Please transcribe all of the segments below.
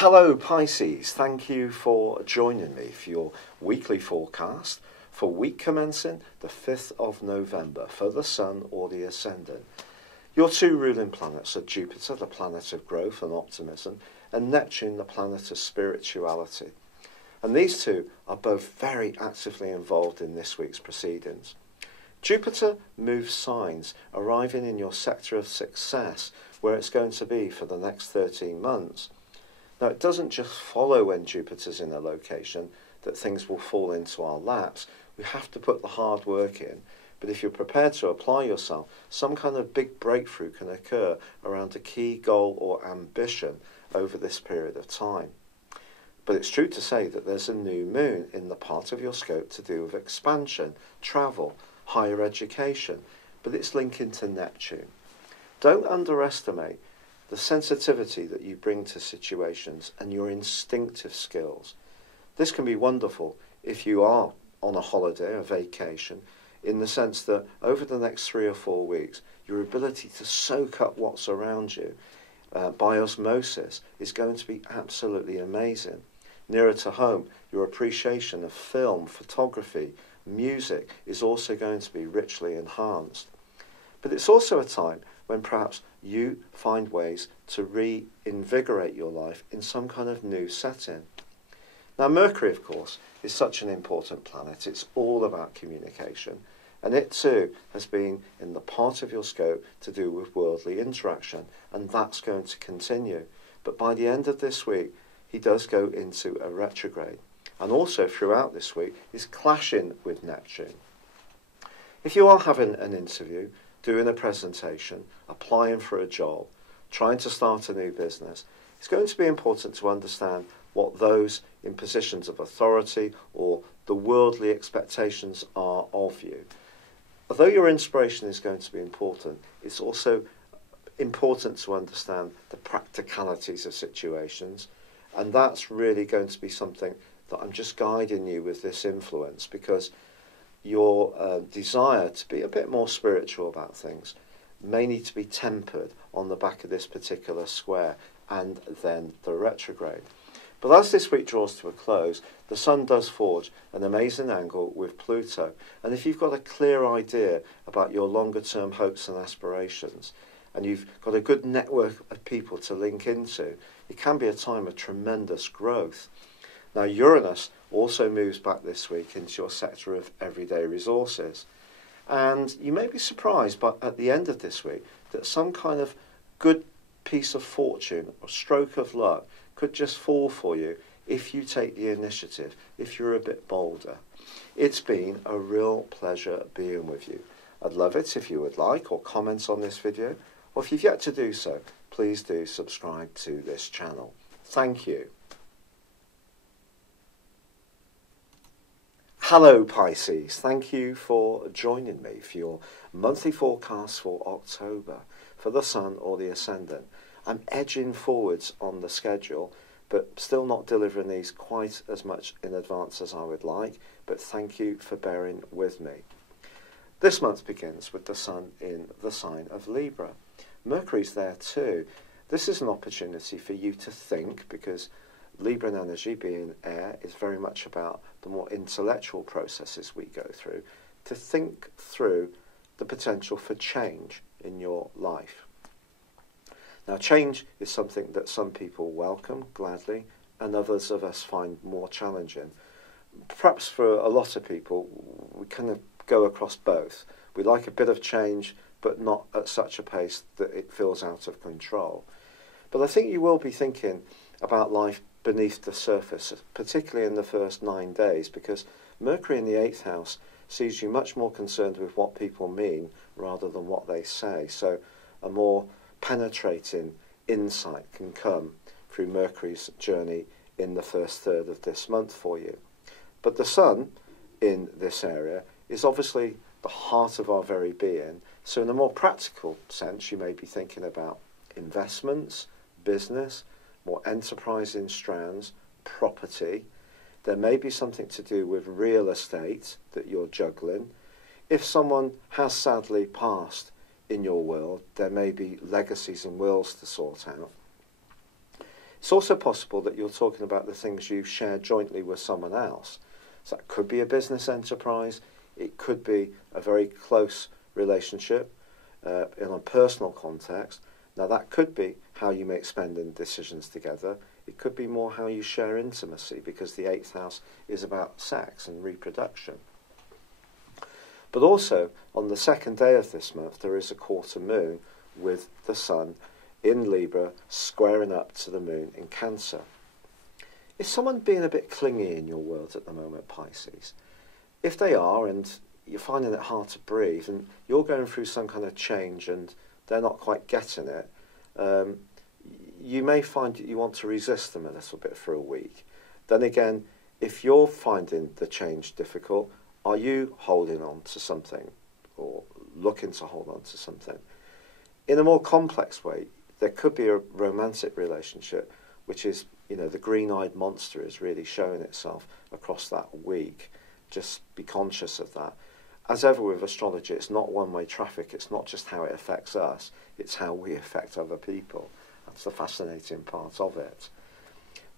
Hello Pisces, thank you for joining me for your weekly forecast for week commencing the 5th of November for the Sun or the Ascendant. Your two ruling planets are Jupiter, the planet of growth and optimism, and Neptune, the planet of spirituality. And these two are both very actively involved in this week's proceedings. Jupiter moves signs, arriving in your sector of success, where it's going to be for the next 13 months. Now, it doesn't just follow when Jupiter's in a location that things will fall into our laps. We have to put the hard work in. But if you're prepared to apply yourself, some kind of big breakthrough can occur around a key goal or ambition over this period of time. But it's true to say that there's a new moon in the part of your scope to do with expansion, travel, higher education, but it's linking to Neptune. Don't underestimate the sensitivity that you bring to situations and your instinctive skills. This can be wonderful if you are on a holiday, a vacation, in the sense that over the next 3 or 4 weeks, your ability to soak up what's around you by osmosis is going to be absolutely amazing. Nearer to home, your appreciation of film, photography, music is also going to be richly enhanced. But it's also a time when perhaps you find ways to reinvigorate your life in some kind of new setting. Now, Mercury, of course, is such an important planet. It's all about communication. And it too has been in the part of your scope to do with worldly interaction. And that's going to continue. But by the end of this week, he does go into a retrograde. And also throughout this week, he's clashing with Neptune. If you are having an interview, doing a presentation, applying for a job, trying to start a new business, it's going to be important to understand what those in positions of authority or the worldly expectations are of you. Although your inspiration is going to be important, it's also important to understand the practicalities of situations, and that's really going to be something that I'm just guiding you with this influence, because your desire to be a bit more spiritual about things may need to be tempered on the back of this particular square and then the retrograde. But as this week draws to a close, the Sun does forge an amazing angle with Pluto. And if you've got a clear idea about your longer term hopes and aspirations, and you've got a good network of people to link into, it can be a time of tremendous growth. Now, Uranus also moves back this week into your sector of everyday resources. And you may be surprised, but at the end of this week, that some kind of good piece of fortune or stroke of luck could just fall for you if you take the initiative, if you're a bit bolder. It's been a real pleasure being with you. I'd love it if you would like or comment on this video, or if you've yet to do so, please do subscribe to this channel. Thank you. Hello Pisces, thank you for joining me for your monthly forecast for October for the Sun or the Ascendant. I'm edging forwards on the schedule, but still not delivering these quite as much in advance as I would like, but thank you for bearing with me. This month begins with the Sun in the sign of Libra. Mercury's there too. This is an opportunity for you to think, because Libran energy, being air, is very much about the more intellectual processes we go through, to think through the potential for change in your life. Now, change is something that some people welcome gladly, and others of us find more challenging. Perhaps for a lot of people, we kind of go across both. We like a bit of change, but not at such a pace that it feels out of control. But I think you will be thinking about life beneath the surface, particularly in the first 9 days, because Mercury in the 8th house sees you much more concerned with what people mean rather than what they say. So a more penetrating insight can come through Mercury's journey in the first third of this month for you. But the Sun in this area is obviously the heart of our very being. So in a more practical sense, you may be thinking about investments, business, more enterprising strands, property. There may be something to do with real estate that you're juggling. If someone has sadly passed in your world, there may be legacies and wills to sort out. It's also possible that you're talking about the things you share jointly with someone else. So that could be a business enterprise. It could be a very close relationship in a personal context. Now that could be how you make spending decisions together. It could be more how you share intimacy, because the 8th house is about sex and reproduction. But also, on the 2nd day of this month, there is a quarter moon with the sun in Libra squaring up to the moon in Cancer. Is someone being a bit clingy in your world at the moment, Pisces? If they are, and you're finding it hard to breathe, and you're going through some kind of change and they're not quite getting it, you may find that you want to resist them a little bit for a week. Then again, if you're finding the change difficult, are you holding on to something or looking to hold on to something? In a more complex way, there could be a romantic relationship, which is, the green-eyed monster is really showing itself across that week. Just be conscious of that. As ever with astrology, it's not one-way traffic. It's not just how it affects us, it's how we affect other people. That's the fascinating part of it.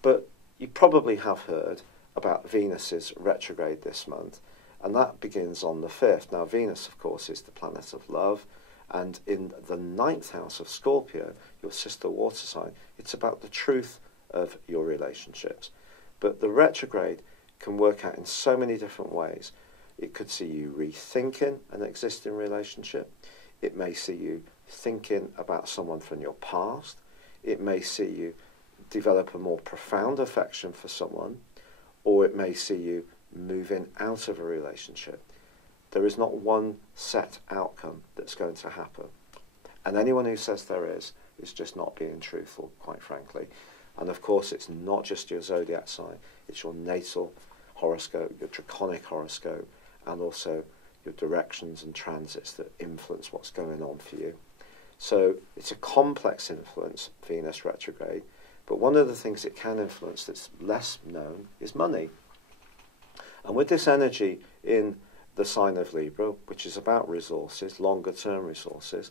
But you probably have heard about Venus's retrograde this month, and that begins on the 5th. Now, Venus, of course, is the planet of love, and in the 9th house of Scorpio, your sister water sign, it's about the truth of your relationships. But the retrograde can work out in so many different ways. It could see you rethinking an existing relationship. It may see you thinking about someone from your past. It may see you develop a more profound affection for someone, or it may see you moving out of a relationship. There is not one set outcome that's going to happen. And anyone who says there is just not being truthful, quite frankly. And of course, it's not just your zodiac sign, it's your natal horoscope, your draconic horoscope, and also your directions and transits that influence what's going on for you. So it's a complex influence, Venus retrograde, but one of the things it can influence that's less known is money. And with this energy in the sign of Libra, which is about resources, longer term resources,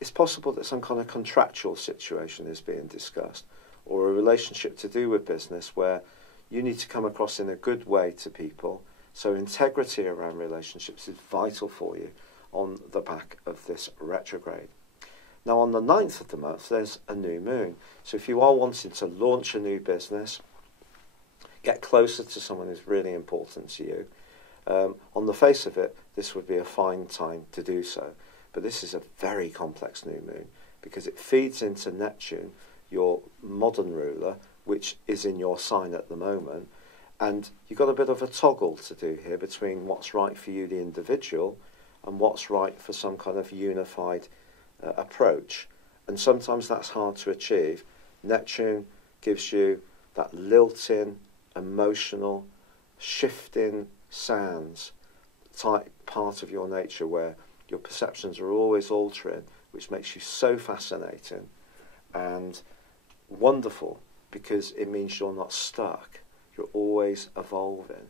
it's possible that some kind of contractual situation is being discussed, or a relationship to do with business where you need to come across in a good way to people. So integrity around relationships is vital for you on the back of this retrograde. Now on the 9th of the month, there's a new moon. So if you are wanting to launch a new business, get closer to someone who's really important to you, on the face of it, this would be a fine time to do so. But this is a very complex new moon because it feeds into Neptune, your modern ruler, which is in your sign at the moment. And you've got a bit of a toggle to do here between what's right for you, the individual, and what's right for some kind of unified approach. And sometimes that's hard to achieve. Neptune gives you that lilting, emotional, shifting sands type part of your nature where your perceptions are always altering, which makes you so fascinating and wonderful because it means you're not stuck. You're always evolving.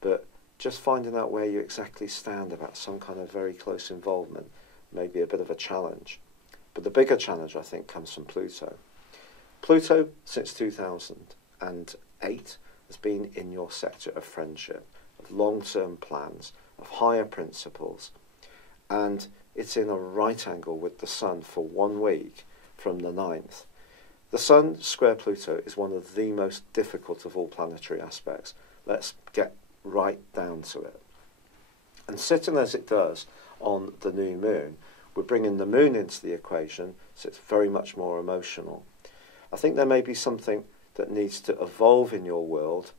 But just finding out where you exactly stand about some kind of very close involvement may be a bit of a challenge. But the bigger challenge, I think, comes from Pluto. Pluto, since 2008, has been in your sector of friendship, of long-term plans, of higher principles. And it's in a right angle with the Sun for 1 week from the 9th. The Sun square Pluto is one of the most difficult of all planetary aspects. Let's get right down to it. And sitting as it does on the new moon, we're bringing the moon into the equation, so it's very much more emotional. I think there may be something that needs to evolve in your world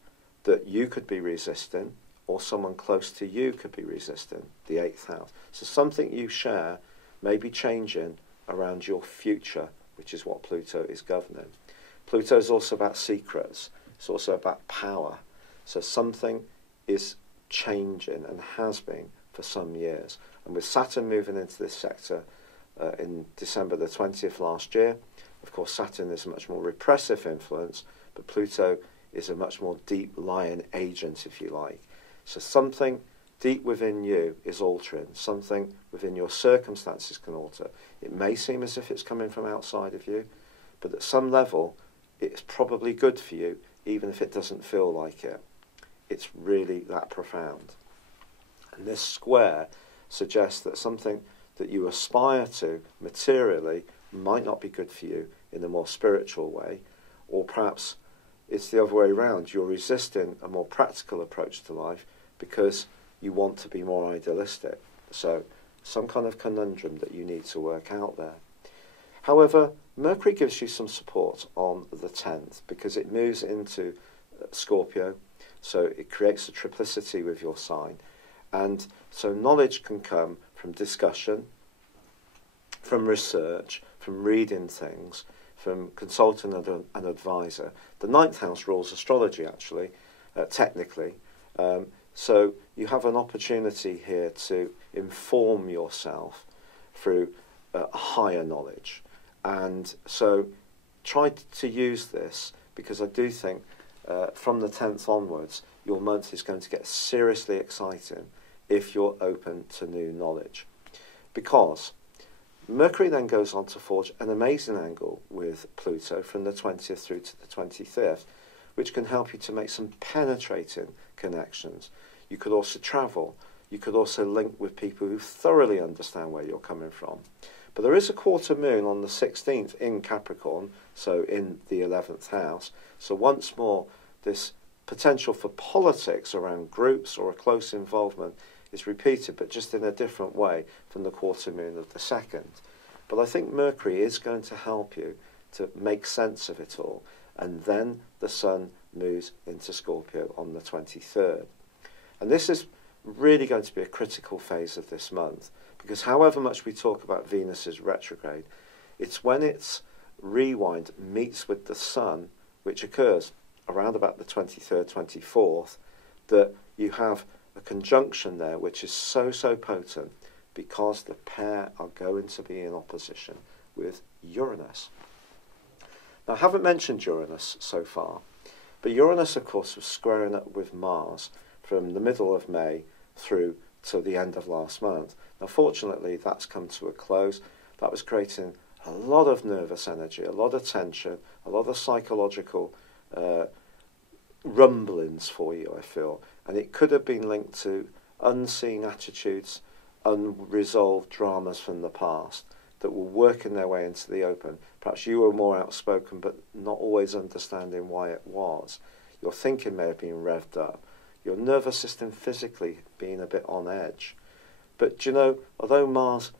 that you could be resisting, or someone close to you could be resisting, the 8th house. So something you share may be changing around your future, which is what Pluto is governing. Pluto is also about secrets. It's also about power. So something is changing and has been for some years. And with Saturn moving into this sector in December the 20th last year, of course Saturn is a much more repressive influence, but Pluto is a much more deep-lying agent, if you like. So something deep within you is altering. Something within your circumstances can alter. It may seem as if it's coming from outside of you, but at some level it's probably good for you, even if it doesn't feel like it. It's really that profound. And this square suggests that something that you aspire to materially might not be good for you in a more spiritual way, or perhaps it's the other way around. You're resisting a more practical approach to life because you want to be more idealistic. So some kind of conundrum that you need to work out there. However, Mercury gives you some support on the 10th because it moves into Scorpio, so it creates a triplicity with your sign. And so knowledge can come from discussion, from research, from reading things, from consulting an advisor. The 9th house rules astrology, actually, technically. So you have an opportunity here to inform yourself through higher knowledge. And so try to use this, because I do think from the 10th onwards, your month is going to get seriously exciting if you're open to new knowledge. Because Mercury then goes on to forge an amazing angle with Pluto from the 20th through to the 25th, which can help you to make some penetrating connections. You could also travel. You could also link with people who thoroughly understand where you're coming from. But there is a quarter moon on the 16th in Capricorn, so in the 11th house. So once more, this potential for politics around groups or a close involvement is repeated, but just in a different way from the quarter moon of the 2nd. But I think Mercury is going to help you to make sense of it all. And then the Sun moves into Scorpio on the 23rd. And this is really going to be a critical phase of this month, because however much we talk about Venus's retrograde, it's when its rewind meets with the Sun, which occurs around about the 23rd, 24th, that you have a conjunction there which is so potent, because the pair are going to be in opposition with Uranus. Now, I haven't mentioned Uranus so far, but Uranus, of course, was squaring up with Mars from the middle of May through to the end of last month. Now, fortunately, that's come to a close. That was creating a lot of nervous energy, a lot of tension, a lot of psychological rumblings for you, I feel. And it could have been linked to unseen attitudes, unresolved dramas from the past that were working their way into the open. Perhaps you were more outspoken, but not always understanding why it was. Your thinking may have been revved up. Your nervous system physically being a bit on edge. But, you know, although Mars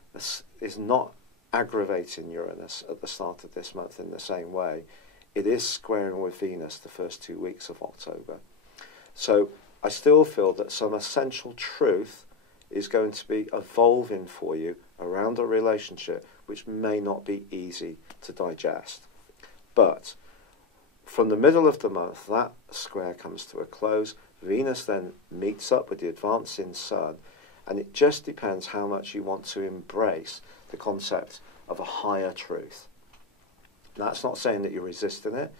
is not aggravating Uranus at the start of this month in the same way, it is squaring with Venus the first 2 weeks of October. So I still feel that some essential truth is going to be evolving for you around a relationship which may not be easy to digest. But from the middle of the month, that square comes to a close. Venus then meets up with the advancing Sun, and it just depends how much you want to embrace the concept of a higher truth. That's not saying that you're resisting it.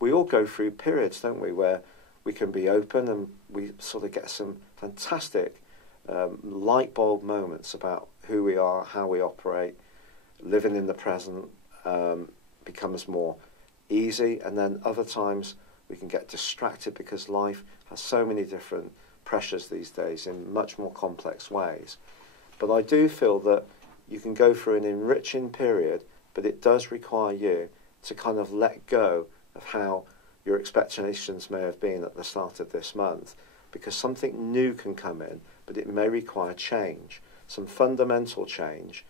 We all go through periods, don't we, where we can be open and we sort of get some fantastic light bulb moments about who we are, how we operate. Living in the present becomes more easy, and then other times we can get distracted because life has so many different pressures these days in much more complex ways. But I do feel that you can go through an enriching period, but it does require you to kind of let go of how your expectations may have been at the start of this month, because something new can come in, but it may require change, some fundamental change.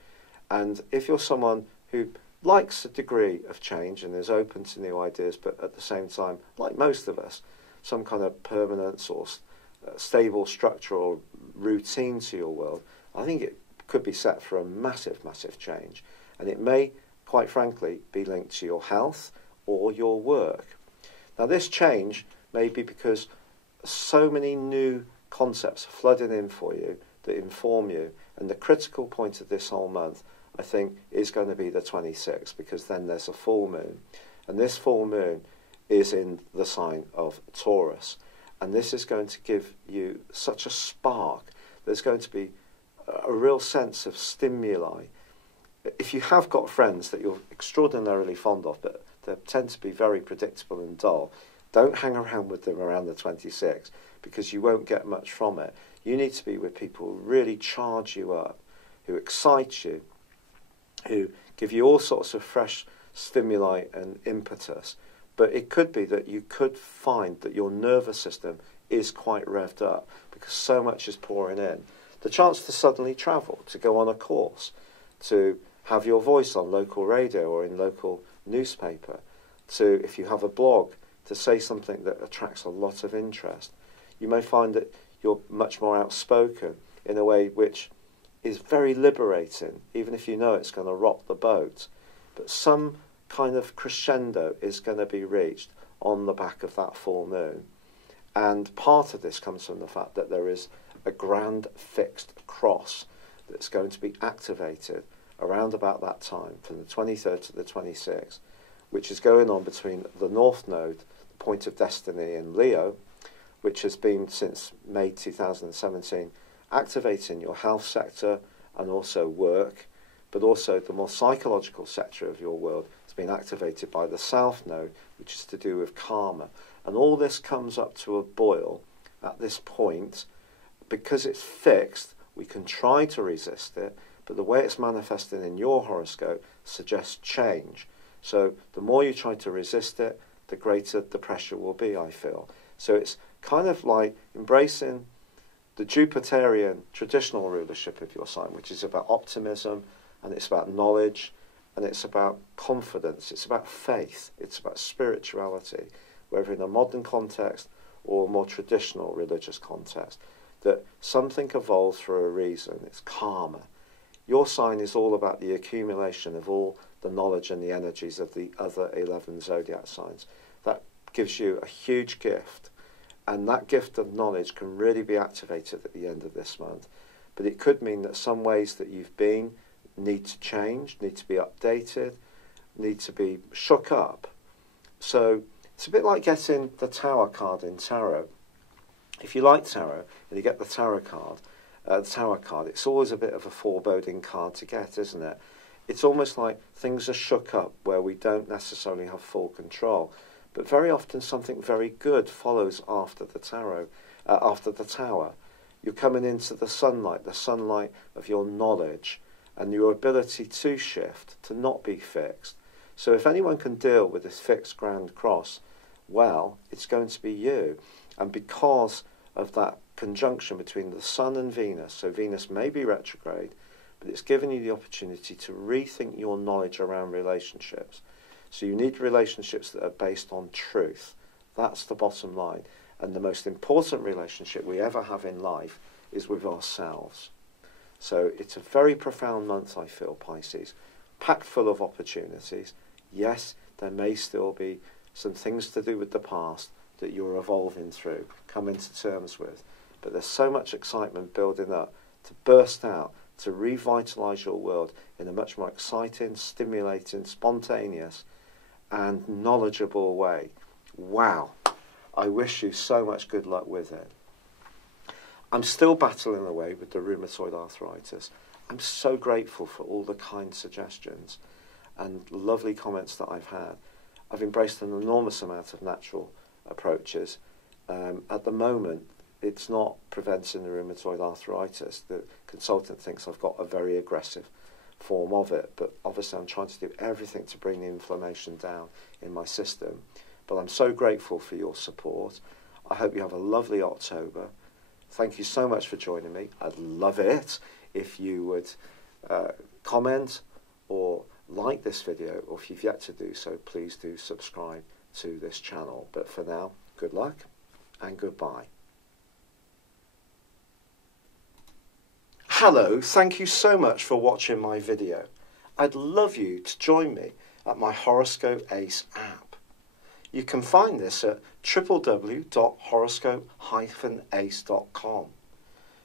And if you're someone who likes a degree of change and is open to new ideas, but at the same time, like most of us, some kind of permanence or stable structure or routine to your world, I think it could be set for a massive change. And it may, quite frankly, be linked to your health or your work. Now, this change may be because so many new concepts are flooding in for you that inform you, and the critical point of this whole month, I think, is going to be the 26th, because then there's a full moon, and this full moon is in the sign of Taurus, and this is going to give you such a spark. There's going to be a real sense of stimuli. If you have got friends that you're extraordinarily fond of, but They tend to be very predictable and dull. Don't hang around with them around the 26th because you won't get much from it. You need to be with people who really charge you up, who excite you, who give you all sorts of fresh stimuli and impetus. But it could be that you could find that your nervous system is quite revved up because so much is pouring in. The chance to suddenly travel, to go on a course, to have your voice on local radio or in local newspaper, to, if you have a blog, to say something that attracts a lot of interest. You may find that you're much more outspoken in a way which is very liberating, even if you know it's going to rock the boat. But some kind of crescendo is going to be reached on the back of that full moon. And part of this comes from the fact that there is a grand fixed cross that's going to be activated around about that time, from the 23rd to the 26th, which is going on between the North Node, the point of destiny in Leo, which has been since May 2017, activating your health sector and also work, but also the more psychological sector of your world has been activated by the South Node, which is to do with karma. And all this comes up to a boil at this point. Because it's fixed, we can try to resist it, but the way it's manifesting in your horoscope suggests change. So the more you try to resist it, the greater the pressure will be, I feel. So it's kind of like embracing the Jupiterian traditional rulership of your sign, which is about optimism, and it's about knowledge, and it's about confidence, it's about faith, it's about spirituality, whether in a modern context or a more traditional religious context, that something evolves for a reason. It's karma. Your sign is all about the accumulation of all the knowledge and the energies of the other 11 zodiac signs. That gives you a huge gift, and that gift of knowledge can really be activated at the end of this month. But it could mean that some ways that you've been need to change, need to be updated, need to be shook up. So it's a bit like getting the Tower card in tarot. If you like tarot and you get the Tower card, it's always a bit of a foreboding card to get, isn't it? It's almost like things are shook up where we don't necessarily have full control. But very often something very good follows after the tarot, after the Tower. You're coming into the sunlight of your knowledge and your ability to shift, to not be fixed. So if anyone can deal with this fixed grand cross, well, it's going to be you. And because of that conjunction between the Sun and Venus, so Venus may be retrograde, but it's given you the opportunity to rethink your knowledge around relationships. So you need relationships that are based on truth. That's the bottom line. And the most important relationship we ever have in life is with ourselves. So it's a very profound month, I feel, Pisces, packed full of opportunities. Yes, there may still be some things to do with the past that you're evolving through, coming to terms with. But there's so much excitement building up to burst out, to revitalise your world in a much more exciting, stimulating, spontaneous and knowledgeable way. Wow. I wish you so much good luck with it. I'm still battling away with the rheumatoid arthritis. I'm so grateful for all the kind suggestions and lovely comments that I've had. I've embraced an enormous amount of natural approaches. At the moment, it's not preventing the rheumatoid arthritis. The consultant thinks I've got a very aggressive form of it, but obviously I'm trying to do everything to bring the inflammation down in my system. But I'm so grateful for your support. I hope you have a lovely October. Thank you so much for joining me. I'd love it if you would comment or like this video, or if you've yet to do so, please do subscribe to this channel. But for now, good luck and goodbye. Hello, thank you so much for watching my video. I'd love you to join me at my Horoscope Ace app. You can find this at www.horoscope-ace.com.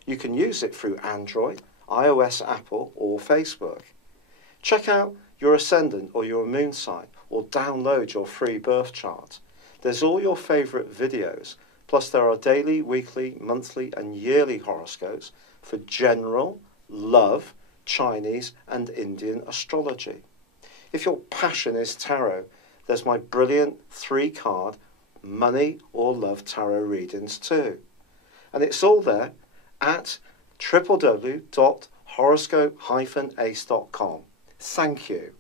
You can use it through Android, iOS, Apple or Facebook. Check out your ascendant or your moon sign, or download your free birth chart. There's all your favourite videos, plus there are daily, weekly, monthly and yearly horoscopes for general, love, Chinese and Indian astrology. If your passion is tarot, there's my brilliant 3-card money or love tarot readings too. And it's all there at www.horoscope-ace.com. Thank you.